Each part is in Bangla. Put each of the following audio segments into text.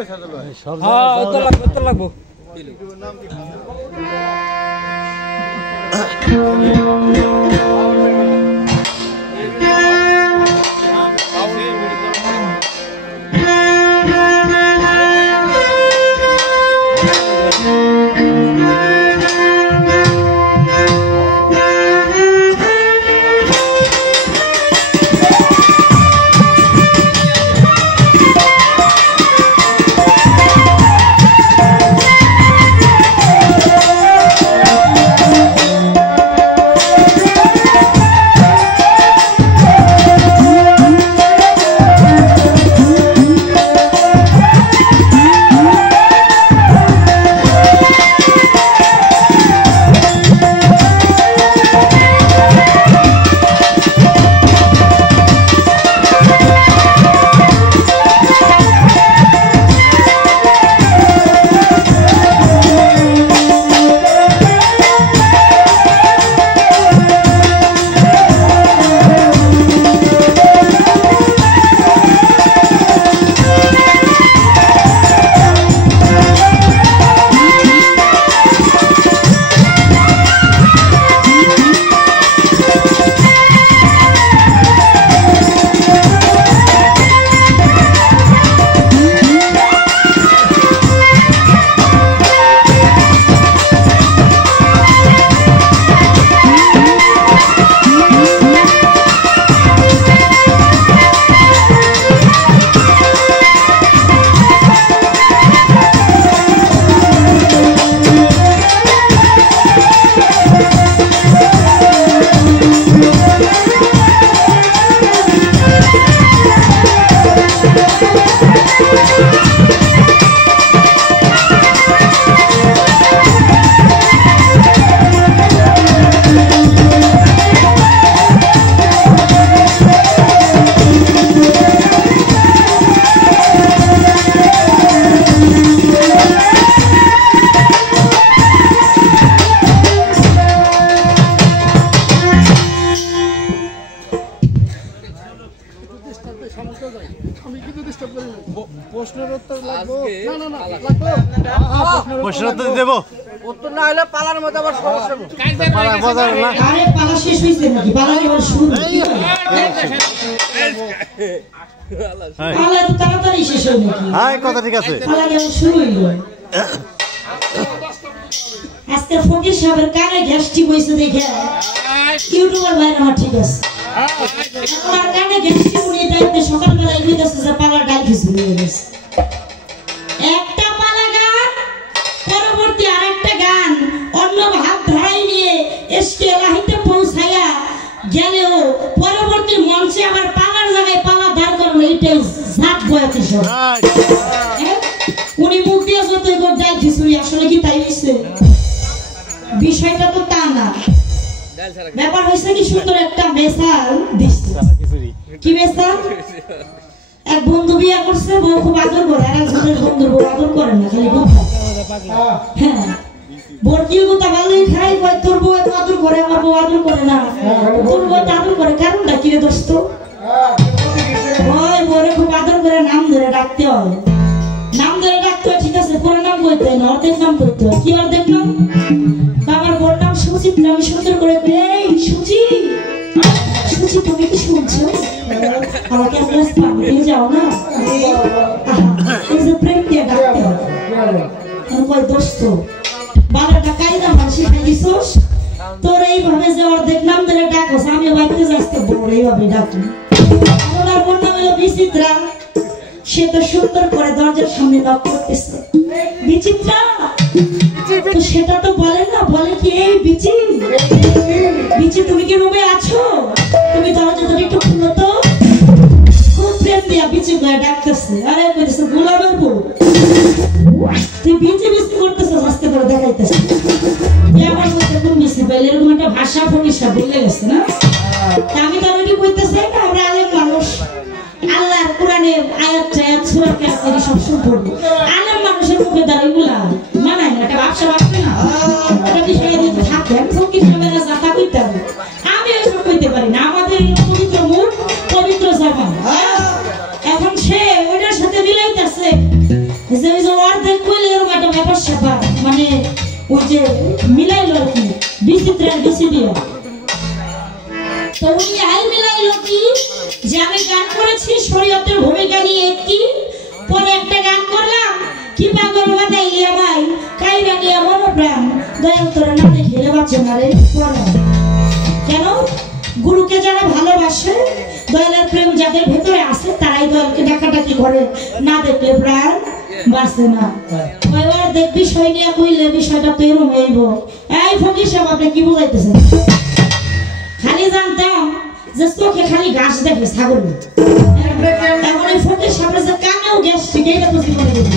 উত্তর লাগবো প্রশ্নের উত্তর লাগবে প্রশ্নের উত্তর দেব উত্তর না হলে পালার মধ্যে আবার সমস্যা পালা মজা না আরে পালা শেষ হইছে নাকি পালা এবার শুরু পালা তো তাড়াতাড়ি শেষ হই নাকি হ্যাঁ কথা ঠিক আছে পালা এবার শুরু হইলো আজকে ফকির সাহেবের কানে গ্যাস্ট্রিক হইছে দেখে ইউটিউবার ভাই আমার ঠিক আছে আর কানে গ্যাস্ট্রিক উনি তাইতে সকালবেলা কইতাছে যে পালা ডাল খিচুড়ি হয়ে গেছে একটা পালা গান পরবর্তী আরেকটা গান অন্য ভাব ধরাই নিয়ে এসকে লাহিতে পৌঁছায়া গেলেও পরবর্তী মঞ্চে আবার পালার জায়গায় পালা দাঁড় করানো এটাই জাত বয়াতে সব উনি মুখ দিয়ে যতই করে ডাল খিচুড়ি আসলে কি তাই হইছে বিষয়টা তো তা না ব্যাপার হয়েছে কি সুন্দর একটা মেসাল দিচ্ছে কি মেসাল এক বন্ধু বিয়ে করছে বউ খুব আদর করে আর একজনের বন্ধুর বউ আদর করে না খালি কথা হ্যাঁ বর্গীয় কথা ভালোই খাই কয় তোর বউ এত আদর করে আমার বউ আদর করে না তোর বউ আদর করে কারণটা কি রে দোস্ত ওই বউরে খুব আদর করে নাম ধরে ডাকতে হয় নাম ধরে ডাকতে হয় ঠিক আছে পুরো নাম কইতে হয় না অর্ধেক নাম কইতে হয় কি অর্ধেক নাম বাবার বোর নাম সুচিত্রা আমি সুন্দর করে এই সুচি সুচি তুমি কি শুনছো আমাকে আপনার স্থান দিয়ে যাও না এই যে প্রেম দিয়ে ডাকতে হয় কয় দোস্ত বারোটা কায়দা মাসি খাই দিছোস তোর এইভাবে যে অর্ধেক নাম ধরে ডাকোস আমি বাড়িতে যাচ্ছি বড় এইভাবে ডাকি ওনার বোর নাম হলো বিচিত্রা সে তো সুন্দর করে দরজার সামনে নক করতেছে বিচিত্রা তো সেটা তো বলে না বলে কি এই বিচি বিচি তুমি কি রুমে আছো তুমি দরজা ধরে একটু খুলো তো খুব প্রেম দিয়া বিচি গয়ে ডাকতেছে আরে কইতেছে গোলামের বউ তুই বিচি বিচি করতেছ আস্তে করে দেখাইতেছে আমার মধ্যে কোন মিশি পাইলে এরকম একটা ভাষা ফকিসা বলে গেছে না আমি তো ওইটি কইতেছে না আমরা আলেম মানুষ আল্লাহর কোরআনে আয়াত আয়াত সূরা কাসির সব পড়বো আলেম মানুষের মুখে দাঁড়িগুলা মানায় না এটা ব্যবসা বাড়বে না এটা বিষয়ে যদি থাকে ফকির সাহেবেরা জাতা কইতে হবে আমি ওইসব কইতে পারি না আমাদের পবিত্র মুখ পবিত্র জবান এখন সে ওইটার সাথে মিলাইতেছে যে ওই যে অর্ধেক কইলে এরকম একটা ব্যাপার স্যাপার মানে ওই যে মিলাইলো আর কি বিচিত্রের বিচি দিয়ে তো উনি আই মিলাইলো কি যে আমি গান করেছি শরীয়তের ভূমিকা নিয়ে কি পরে একটা গান করলাম কি পাগল বানাইলি আমায় কাইরা নিয়ে মনোপ্রাণ দয়াল তোরা না দেখে বাঁচে না রে পড়া কেন গুরুকে যারা ভালোবাসে দয়ালের প্রেম যাদের ভেতরে আছে তারাই দয়ালকে ডাকাডাকি করে না দেখলে প্রাণ বাঁচে না এবার দেখ বিষয় নিয়ে কইলে বিষয়টা তো এরকম হইব এই ফকির সাহেব আপনি কি বুঝাইতেছেন খালি জানতাম যে চোখে খালি ঘাস দেখে ছাগল এখন এই ফকির সাহেবের যে কানেও গ্যাস ঠিক এইটা তো জীবনে দেখি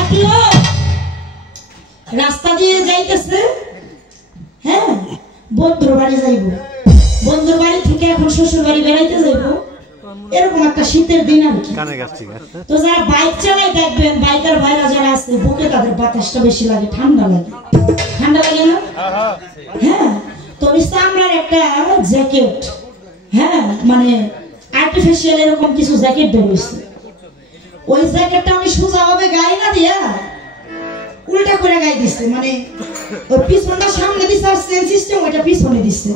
এক লোক রাস্তা দিয়ে যাইতেছে হ্যাঁ বন্ধুর বাড়ি যাইব বন্ধুর বাড়ি থেকে এখন শ্বশুর বাড়ি বেড়াইতে যাইব এরকম একটা শীতের দিন আর কি তো যারা বাইক চালায় দেখবেন বাইকার ভাইরা যারা আছে বুকে তাদের বাতাসটা বেশি লাগে ঠান্ডা লাগে না হ্যাঁ তো চামড়ার একটা জ্যাকেট হ্যাঁ মানে আর্টিফিশিয়াল এরকম কিছু জ্যাকেট বেরোইছে ওই জ্যাকেটটা আমি সোজাভাবে গায়ে না দিয়া উল্টা করে গায়ে দিচ্ছে মানে ওর পিছনটা সামনে দিচ্ছে আর সেন সিস্টেম ওইটা পিছনে দিচ্ছে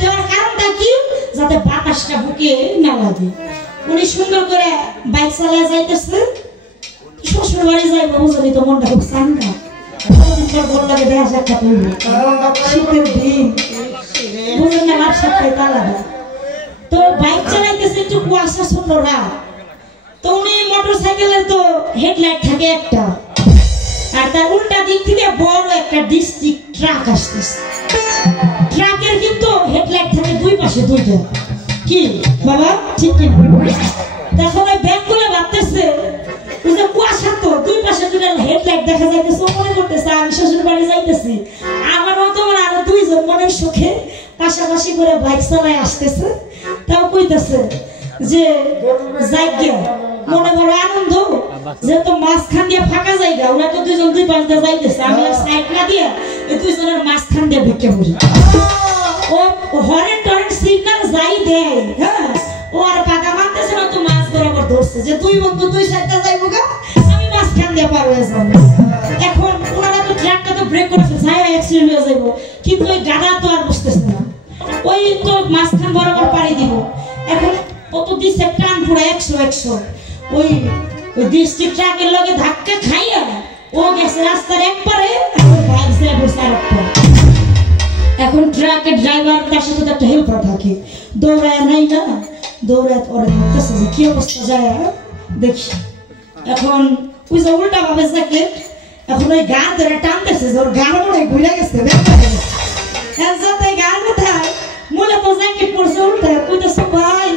দেওয়ার কারণটা কি যাতে বাতাসটা বুকে না লাগে উনি সুন্দর করে বাইক চালায় যাইতেছে শ্বশুর বাড়ি যাইবো বুঝলি তো মনটা খুব চাঙ্গা বল লাগে দেখা সাক্ষাৎ হইব শীতের দিন বুঝলেন না লাভ সাক্ষাৎ আলাদা তো বাইক চালাইতেছে একটু কুয়াশা ছোট রাত তো উনি মোটর সাইকেলের তো হেডলাইট থাকে একটা আর তার উল্টা দিক থেকে বড় একটা ডিস্ট্রিক্ট ট্রাক আসতেছে ট্রাকের কিন্তু হেডলাইট থাকে দুই পাশে দুইটা কি বাবা ঠিক কি তখন ওই ব্যাগগুলো ভাবতেছে ওই যে কুয়াশা তো দুই পাশে দুইটা হেডলাইট দেখা যাইতেছে মনে করতেছে আমি শ্বশুর বাড়ি যাইতেছি আমার মতো আরো দুইজন মনের সুখে পাশাপাশি করে বাইক চালায় আসতেছে তাও কইতেছে যে জায়গা মনে বড় আনন্দ যেহেতু মাঝখান দিয়ে ফাঁকা জায়গা ওরা তো দুইজন দুই পাশ দিয়ে যাইতেছে আমি সাইড না দিয়ে এই দুইজনের মাঝখান দিয়ে ভিক্ষা করি ও হরেন টরেন সিগন্যাল যাই দেয় হ্যাঁ ও আর পাকা মানতেছে না তো মাছ বরাবর ধরছে যে দুই বন্ধু দুই সাইডটা যাইবো গা আমি মাঝখান দিয়ে পার হয়ে যাবো এখন ওনারা তো ট্রাকটা তো ব্রেক করে ফেলছে অ্যাক্সিডেন্ট হয়ে যাইবো কিন্তু ওই গাড়া তো আর বসতেছে না ওই তো মাঝখান বরাবর পাড়ি দিব এখন কত দিচ্ছে টান পুরো 100 ওই ডিস্ট্রিক্ট ট্রাকের লগে ধাক্কা খাইয়া ও গেছে রাস্তার একবারে বাইক দিয়ে বসে আরেকবার এখন ট্রাকের ড্রাইভার তার সাথে একটা হেল্পার থাকে দৌড়ায় নাই না দৌড়ায় ওরা দেখতেছে যে কি অবস্থা যায় দেখি এখন ওই যে উল্টা ভাবে জ্যাকেট এখন ওই গা ধরে টানতেছে যে ওর গাড় মনে ঘুরে গেছে যাতে গাড় কোথায় মূলত জ্যাকেট পরছে উল্টা কইতেছে ভাই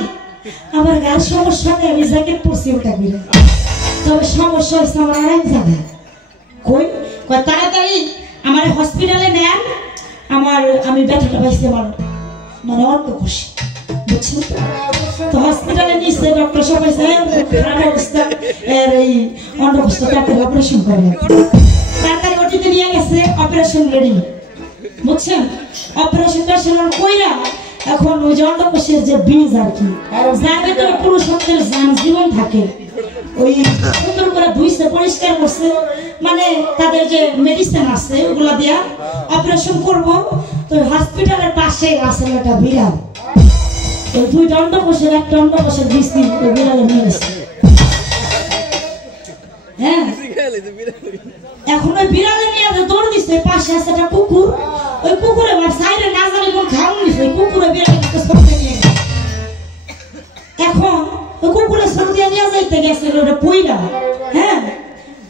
আমার গার সমস্যা নেই আমি জ্যাকেট পরছি ওটা ঘুরে তবে সমস্যা হচ্ছে আমার আরেক জায়গায় কই তাড়াতাড়ি আমার হসপিটালে নেন আমি ব্যথাটা পাইছি আমার মানে অন্য খুশি বুঝছেন তো হসপিটালে নিচ্ছে ডক্টর সবাই খারাপ অবস্থা এর এই অন্ডকোষটা তাড়াতাড়ি অপারেশন করবে তাড়াতাড়ি ওটিতে নিয়ে গেছে অপারেশন রেডি বুঝছেন অপারেশনটা সেরকম কইরা এখন ওই যে অন্ডকোষের যে বীজ আর কি যার ভেতরে পুরুষত্বের জীবন থাকে ওই সুন্দর করে ধুইছে পরিষ্কার করছে মানে তাদের যে মেডিসিন আছে ওগুলা দিয়া অপারেশন করব তো হসপিটালের পাশে আছে একটা বিড়াল ওই দুইটা অন্ডকোষের একটা অন্ডকোষের বীজ ওই বিড়ালে নিয়ে গেছে হ্যাঁ এখন ওই বিড়ালে নিয়ে দৌড় দিচ্ছে পাশে আছে একটা কুকুর ওই কুকুরে সাইডে না জানি কোন খাওয়ান দিচ্ছে কুকুরে বিড়ালে নিয়ে এখন ওই কুকুরের সঙ্গে নিয়ে যাইতে গেছে ওটা পইরা হ্যাঁ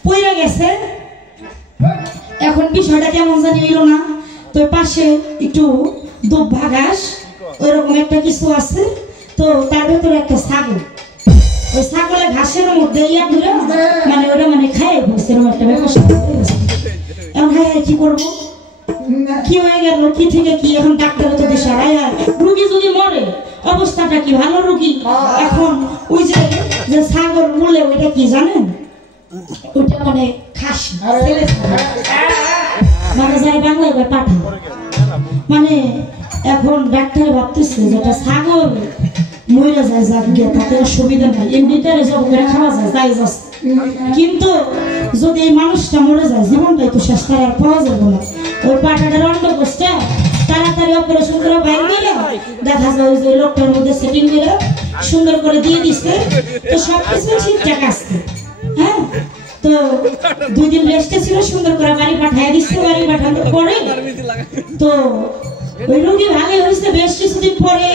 পইরা গেছে এখন বিষয়টা কেমন জানি হইল না তো পাশে একটু দুব্বা ঘাস ওইরকম একটা কিছু আছে তো তার ভেতরে একটা ছাগল ওই ছাগলের ঘাসের মধ্যে ইয়া দিলে মানে ওটা মানে খাইয়ে বসছে এরকম একটা ব্যাপার এখন হ্যাঁ কি করবো কি হয়ে গেল কি থেকে কি এখন ডাক্তার তো দেশে রুগী যদি মরে অবস্থাটা কি ভালো রুগী এখন ওই যে ছাগল বলে ওইটা কি জানেন ওইটা মানে খাসি মানে যাই বাংলায় পাঠা মানে এখন ডাক্তার ভাবতেছে যেটা ছাগল মরে যায় যাক গিয়া, তাতে আর সুবিধা নাই, এমনিতে রেজাব করে খাওয়া যায় তাই যাচ্ছে। কিন্তু যদি এই মানুষটা মরে যায় জীবনটাই তো শেষ, তার আর পাওয়া যাবে না। ওই পাটাটার অন্ডকোষটা তাড়াতাড়ি অপারেশন করে বাইরে দিলে দেখা যায় ওই যে লোকটার মধ্যে সেটিং করে সুন্দর করে দিয়ে দিচ্ছে, তো সবকিছু ঠিকঠাক আসছে। হ্যাঁ, তো 2 দিন রেস্টে ছিল, সুন্দর করে বাড়ি পাঠিয়ে দিচ্ছে। বাড়ি পাঠানোর পরে তো ওই রোগী ভালো হয়েছে। বেশ কিছুদিন পরে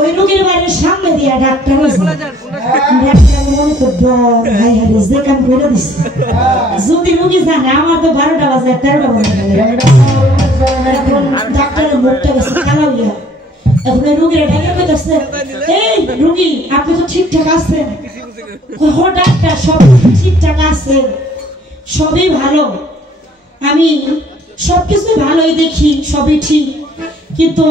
ওই রোগীর বাড়ির সামনে দিয়ে ডাক্তার হয়েছে। ডাক্তার মনে তো ডর, হাই হাই যে কাম করে দিচ্ছে। যদি রোগী জানে আমার তো 12টা বাজে 13টা বাজে, এখন ডাক্তারের মুখটা গেছে কালা হইয়া। এখন ওই রোগীরা ডাক্তার কইতাছে, এই রোগী আপনি তো ঠিকঠাক আছেন? ও ডাক্তার সব ঠিকঠাক আছে, সবই ভালো, আমি সবকিছু ভালোই দেখি, সবই ঠিক, কিন্তু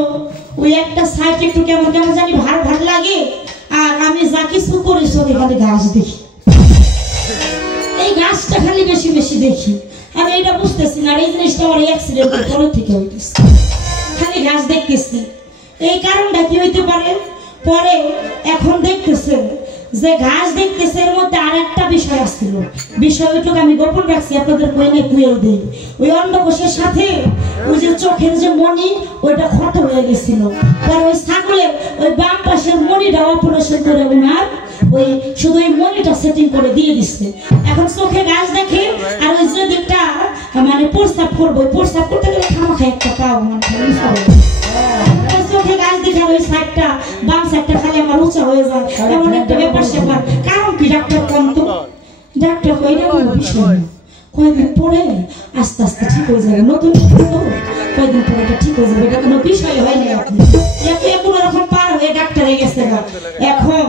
ওই একটা সাইড একটু কেমন কেমন জানি ভার ভার লাগে, আর আমি যা কিছু করি সবই খালি ঘাস দেখি, এই ঘাসটা খালি বেশি বেশি দেখি। আমি এটা বুঝতেছি না, এই জিনিসটা আমার অ্যাক্সিডেন্টের পর থেকে হইতেছে, খালি ঘাস দেখতেছি। এই কারণটা কি হইতে পারে? পরে এখন দেখতেছে যে ঘাস দেখতেছে, এর মধ্যে আর একটা বিষয় আসছিল। বিষয়টুকু আমি গোপন রাখছি, আপনাদের কইনে কুয়ে দিই। ওই অন্ডকোষের সাথে ওই যে চোখের যে মণি ওইটা ক্ষত হয়ে গেছিল। পরে ওই ছাগলের ওই বাম পাশের মণিটা অপারেশন করে ওনার ওই শুধু ওই মণিটা সেটিং করে দিয়ে দিচ্ছে। এখন চোখে ঘাস দেখে, আর ওই যে দিকটা মানে প্রস্তাব করবো, প্রস্তাব করতে গেলে খামাখা একটা পাও মানে চোখে গাছ দেখে ওই সাইডটা বাম সাইডটা খালি আমার উঁচা হয়ে যায়, এমন একটা ব্যাপার স্যাপার। কারণ কি ডাক্তার কম তো, ডাক্তার কইলে কোনো বিষয় না, কয়েকদিন পরে আস্তে আস্তে ঠিক হয়ে যাবে, নতুন তো কয়েকদিন পরে এটা ঠিক হয়ে যাবে, এটা কোনো বিষয় হয় না। আপনি কোনো রকম পার হয়ে ডাক্তারে গেছে, এখন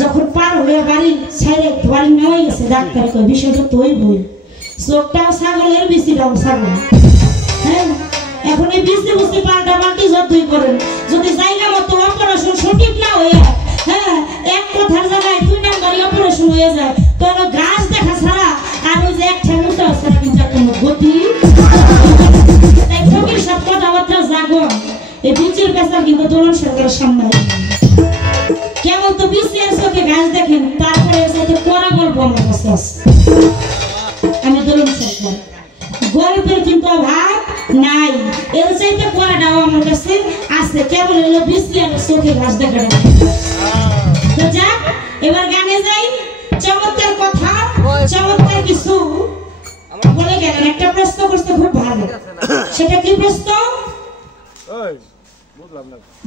যখন পার হয়ে বাড়ি ছেড়ে বাড়ি নেওয়াই গেছে, ডাক্তারে কয় বিষয়টা তোই বই, চোখটাও ছাগলের বিচিটাও ছাগল। হ্যাঁ, এখন এই বিচি বুঝতে পাল্টা পাল্টি যতই করেন, যদি জায়গা মতো অপারেশন সঠিক না হয়ে, হ্যাঁ, এক কথার জায়গায় 2 নাম্বারই অপারেশন হয়ে যায়, তো গাছ দেখা ছাড়া আর ওই যে এক ঠেমুটা ছাড়া কিন্তু কোনো গতি। তাই ফকির সব কথাবার্তা জাগন, এই বিচির পেশা কিন্তু দোলন সরকারের সামনে কেবল তো বিচি আর চোখে গাছ দেখেন, তারপরে কড়া গল্প আমার কাছে আছে। আমি দোলন সরকার গল্পের কিন্তু অভাব নাই, এর চাইতে কড়াটাও আমার কাছে আছে, কেবল হলো বিচি আর চোখে গাছ দেখাটা। তো যাক, এবার গানে যাই। চমৎকার কথা, চমৎকার কিছু বলে গেলেন। একটা প্রশ্ন করতে খুব ভালো, সেটা কি প্রশ্ন?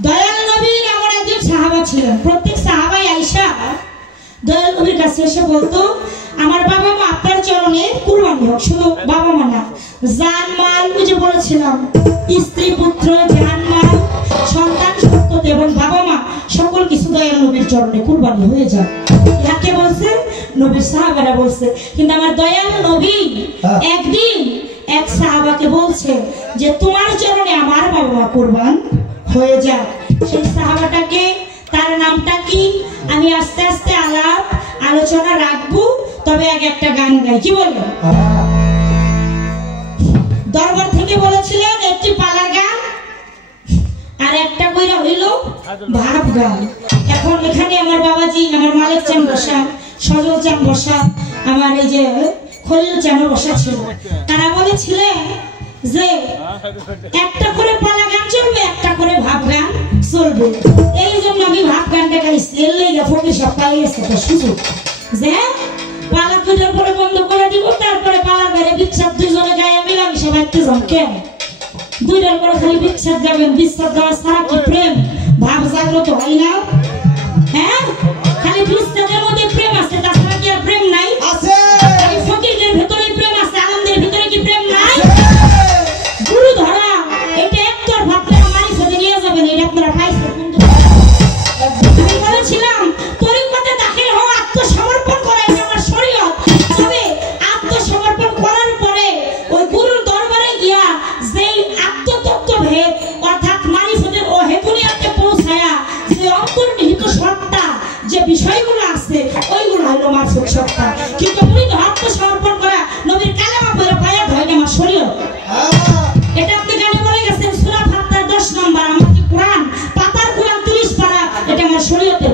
দয়াল নবীর এমন একজন সাহাবা ছিলেন, প্রত্যেক সাহাবাই আয়েশা দয়াল নবীর কাছে এসে বলতো, আমার বাবা মা আপনার চরণে কুরবানি হোক। শুনো, বাবা মা না, জান মাল, বুঝে বলেছিলাম, স্ত্রী পুত্র জান মাল সন্তান সম্পত্তি এবং বাবা মা সকল কিছু দয়াল নবীর চরণে কুরবানি হয়ে যায়। ইয়াকে বলছে নবীর সাহাবারা বলছে, কিন্তু আমার দয়াল নবী একদিন এক সাহাবাকে বলছে যে তোমার চরণে আমার বাবা মা কুরবান হয়ে যায়। সেই সাহাবাটাকে, তার নামটা কি, আমি আস্তে আস্তে আলাপ আলোচনা রাখবো, তবে আগে একটা গান গাই, কি বলবো? দরবার থেকে বলেছিলেন একটি পালার গান আর একটা কইরা হইল ভাব গান। এখন এখানে আমার বাবাজি, আমার মালিক চান বসা, সজল চান বসা, আমার এই যে খলিল চান বসা ছিল, তারা বলেছিলেন যে একটা করে পালা গান চলবে, একটা করে ভাব গান চলবে। এই জন্য আমি ভাব গানটা গাইছি, এর লেগে ফকির সব পাই গেছে একটা সুযোগ যে পালা দুটার পরে বন্ধ করে দিব, তারপরে পালার বাইরে বিচ্ছাদ 2 জনে গায়ে মিলামিশা বাড়তে যান। কেন 2টার পরে খালি বিচ্ছাদ গাবেন? বিচ্ছাদ গাওয়া ছাড়া কি প্রেম ভাব জাগ্রত হয় না? হ্যাঁ, খালি বিচ্ছাদের মধ্যে প্রেম আছে, তাছাড়া কি আর প্রেম নাই? আছে। ফকিরদের ভেতরে প্রেম আছে, আনন্দের ভিতরে কি প্রেম নাই? গুরু ধরা এটা একটার ভাবলে আমারই সাথে নিয়ে যাবেন, এটা আপনারা পাইছেন। আমি বলেছিলাম তরিকতে দাখিল হওয়া, আত্মসমর্পণ করা, এটা আমার শরীয়ত। তবে আত্মসমর্পণ করার পরে ওই গুরুর দরবারে গিয়া যেই আত্মতত্ত্ব ভেদ অর্থাৎ মারিফতের ও হেতুনিয়াতে পৌঁছায়া যে অন্তর্নিহিত সত্তা, যে বিষয়গুলো আছে, ওইগুলো হলো মারফত সত্তা। কিন্তু মৃত আত্মসমর্পণ করা নবীর কালেমা পড়ে পায়া হয় না, আমার শরীয়ত। এটা আপনি গানে বলে গেছেন সূরা ফাতিহার 10 নম্বর, আমার কি কোরআন পাতার কোরআন 30 পারা, এটা আমার শরীয়তের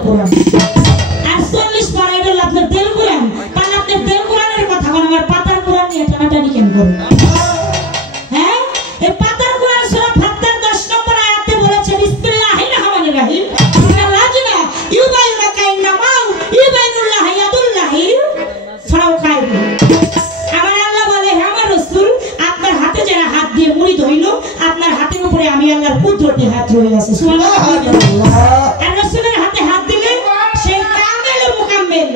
14টি হাত রয়ে আছে সুবহানাল্লাহ। আর রাসূলের হাতে হাত দিলে সেই কামেল ও মুকাম্মেল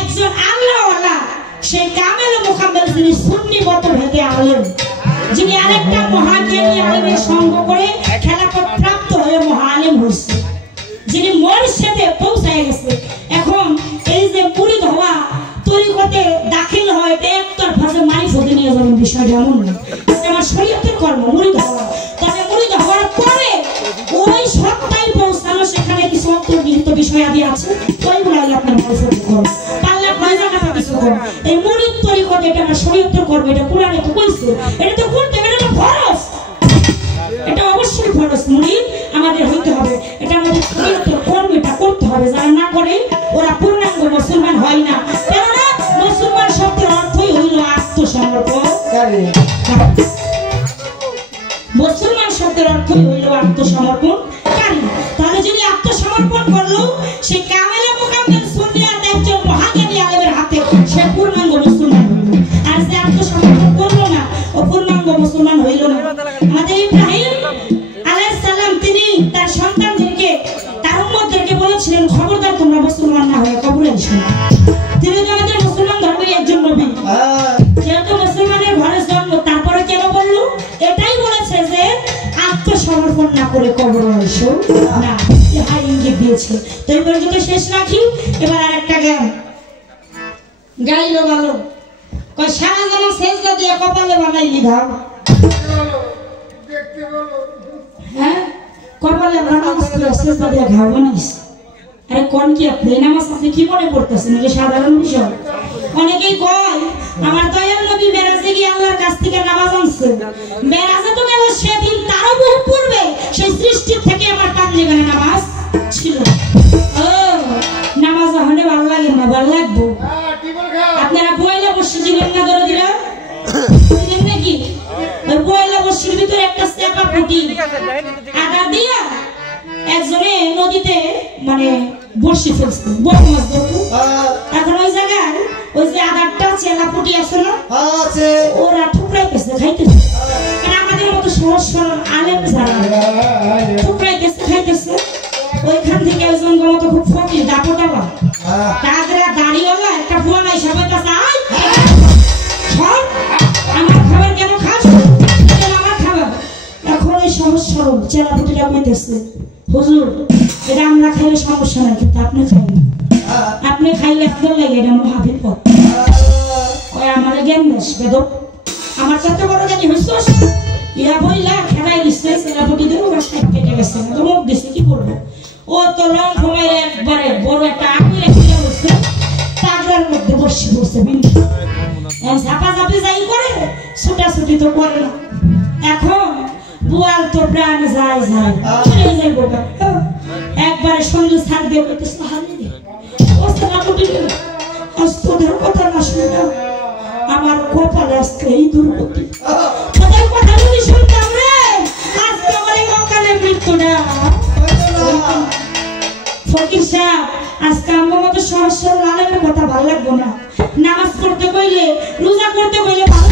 একজন আল্লাহওয়ালা, সেই কামেল ও মুকাম্মেল যিনি সুন্নি মত ভেদে আলেম, যিনি আরেকটা মহাজ্ঞানী আলেমের সঙ্গ করে খেলাফত প্রাপ্ত হয়ে মহা আলেম হয়েছে, যিনি মুর্শিদে পৌঁছায় গেছে। এখন এই যে মুরিদ হওয়া, তরিকতে দাখিল হয়, এটা একতরফা যে মারিফতে নিয়ে যাবেন বিষয়টা এমন না। আমার শরীয়তের কর্ম মুরিদ হওয়া, তবে মুরিদ হওয়ার পরে ওই সত্তায় পৌঁছানো, সেখানে কিছু অন্তর্নিহিত বিষয় আদি আছে, তো এইগুলো হলো আপনার মারিফতের কর্ম। পাল্লা পয়জামাটা কিছু কর্ম, এই মুরিদ তরিকতে এটা আমার শরীয়তের কর্ম, এটা কোরআনে তো কইছে, এটা তো করতে হবে, এটা তো ফরজ, এটা অবশ্যই ফরজ। মুরিদ আমাদের হইতে হবে, এটা আমাদের শরীয়তের কর্ম, এটা করতে হবে। যারা না করে ওরা পূর্ণাঙ্গ মুসলমান হয় না। কেননা মুসলমান শব্দের অর্থই হইল আত্মসমর্পণ। মুসলমান শব্দের অর্থই হইল আত্মসমর্পণকারী। তাহলে যিনি আত্মসমর্পণ করলো, সে কামেলে মুকাম্মেল সুন্নিয়াত একজন মহাজ্ঞানী আলেমের হাতে, সে পূর্ণাঙ্গ মুসলমান হইল। আর যে আত্মসমর্পণ করলো না, ও পূর্ণাঙ্গ মুসলমান হইল না। আমাদের ইব্রাহিম আলাইহিস সালাম তিনি তার সন্তানদেরকে, তার উম্মতদেরকে বলেছিলেন, খবরদার তোমরা মুসলমান না হয়ে কবরে এসো না। তিনি তো আমাদের মুসলমান ধর্মের একজন নবী, যেহেতু মুসলমানের ঘরে জন্ম, তারপরে কেন বললো? এটাই বলেছে যে আত্মসমর্পণ না করে কবরে এসো না, ইহাই ইঙ্গিত দিয়েছে। তো এই পর্যন্ত শেষ রাখি। এবার আর একটা গান গাইলো ভালো, কই সারা জীবন সেজদা দিয়ে কপালে বানাইলি ঘাম। হ্যাঁ, কপালে নামাজ পড়ে সেজদা দিয়ে ঘাম বানাইস। আরে কোন কি আপনি নামাজ আপনি কি মনে করতেছেন? এটা সাধারণ বিষয়। অনেকেই কয় আমার দয়াল নবী মেরাজে গিয়ে আল্লাহর কাছ থেকে নামাজ আনছে। মেরাজে তো গেল সেদিন, তারও বহু পূর্বে সেই সৃষ্টির থেকে আমার পাঞ্জেগানে নামাজ ছিল। ও নামাজ হলে ভালো লাগে না? ভালো লাগবো। আপনারা পয়লা বর্ষে জীবন না ধরে দিল নাকি? ওই পয়লা বর্ষের ভিতরে একটা চেপা পুটি আদা দিয়া একজনে নদীতে মানে বর্ষি ফেলছে, বড় মাছ ধরতো। এখন ওই জায়গায় ওই যে আদারটা চেলা পুটি আছে না, ওরা ঠুকরাইতেছে, খাইতেছে। কারণ আমাদের মতো সহজ সরল আলেম যারা ঠুকরাইতেছে, খাইতেছে। ওইখান থেকে ওই জঙ্গ মতো খুব ফকির দাপটালা তাগরা দাড়িওয়ালা একটা ফোন নাই, সবাই কাছে আমার খাবার কেন খাস? আমার খাবার। এখন ওই সহজ সরল চেলা পুটিটা কইতেছে, হুজুর এটা আমরা খাইলে সমস্যা নাই, কিন্তু আপনি খাইলে, আপনি খাইলে আপনার লাগে এটা মহাবীর পথ। ওই আমার জ্ঞান দেশ বেদক, আমার সাথে বড় জানি হইছ ইয়া বইলা খেলাই দিচ্ছে, সেনাপতি দেবো সাইড কেটে গেছে, তো মুখ দিচ্ছে, কি করবো? ও তো লং সময়ের একবারে বড় একটা আগুন রেখে বসছে, তাগরার মধ্যে বসে বসে বিন্দু ঝাপাঝাপি যাই করে, ছুটাছুটি তো করে না। এখন বুয়াল তো প্রাণ যায় যায় চলে যাইব, একবারে শরীর ছাড় দিয়ে কইতেছে, ও সেনাপতি আজ তোদের কথা না শুনে না আমার কপালে আজকে এই দুর্গতি। তোদের কথা যদি শুনতাম রে, আজকে আমার এই অকালে মৃত্যু না। ফকির সাহেব, আজকে আমার মতো সহজ সরল আলেমের কথা ভালো লাগবো না। নামাজ পড়তে কইলে, রোজা করতে কইলে ভালো